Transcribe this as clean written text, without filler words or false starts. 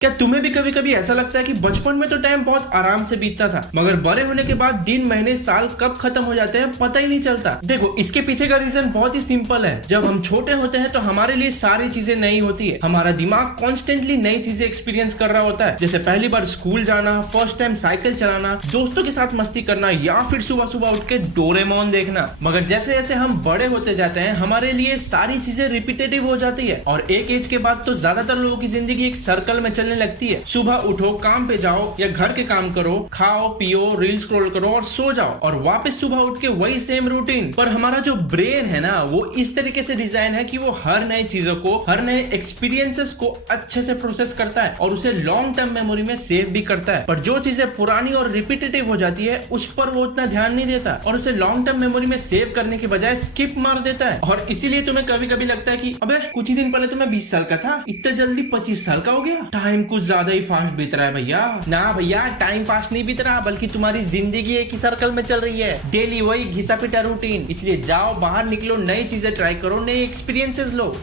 क्या तुम्हें भी कभी कभी ऐसा लगता है कि बचपन में तो टाइम बहुत आराम से बीतता था, मगर बड़े होने के बाद दिन महीने साल कब खत्म हो जाते हैं पता ही नहीं चलता। देखो, इसके पीछे का रीजन बहुत ही सिंपल है। जब हम छोटे होते हैं तो हमारे लिए सारी चीजें नई होती है। हमारा दिमाग कॉन्स्टेंटली नई चीजें एक्सपीरियंस कर रहा होता है, जैसे पहली बार स्कूल जाना, फर्स्ट टाइम साइकिल चलाना, दोस्तों के साथ मस्ती करना, या फिर सुबह सुबह उठ के डोरेमोन देखना। मगर जैसे जैसे हम बड़े होते जाते हैं हमारे लिए सारी चीजें रिपीटेटिव हो जाती है, और एक एज के बाद तो ज्यादातर लोगों की जिंदगी एक सर्कल में चलने लगती है। सुबह उठो, काम पे जाओ या घर के काम करो, खाओ पियो, रील स्क्रॉल करो और सो जाओ, और वापस सुबह उठ के वही सेम रूटीन। पर हमारा जो ब्रेन है ना, वो इस तरीके से डिजाइन है कि वो हर नई चीजों को, हर नए एक्सपीरियंसेस को अच्छे से प्रोसेस करता है और उसे लॉन्ग टर्म मेमोरी में सेव भी करता है। पर जो चीजें पुरानी और रिपीटेटिव हो जाती है उस पर वो उतना ध्यान नहीं देता और उसे लॉन्ग टर्म मेमोरी में सेव करने के बजाय स्किप मार देता है। और इसीलिए तुम्हें कभी कभी लगता है कि अबे कुछ ही दिन पहले तो मैं 20 साल का था, इतने जल्दी 25 साल का हो गया। टाइम कुछ ज्यादा ही फास्ट बीत रहा है भैया। ना भैया, टाइम फास्ट नहीं बीत रहा, बल्कि तुम्हारी जिंदगी एक ही सर्कल में चल रही है, डेली वही घिसा पिटा रूटीन। इसलिए जाओ, बाहर निकलो, नई चीजें ट्राई करो, नए एक्सपीरियंसेस लो।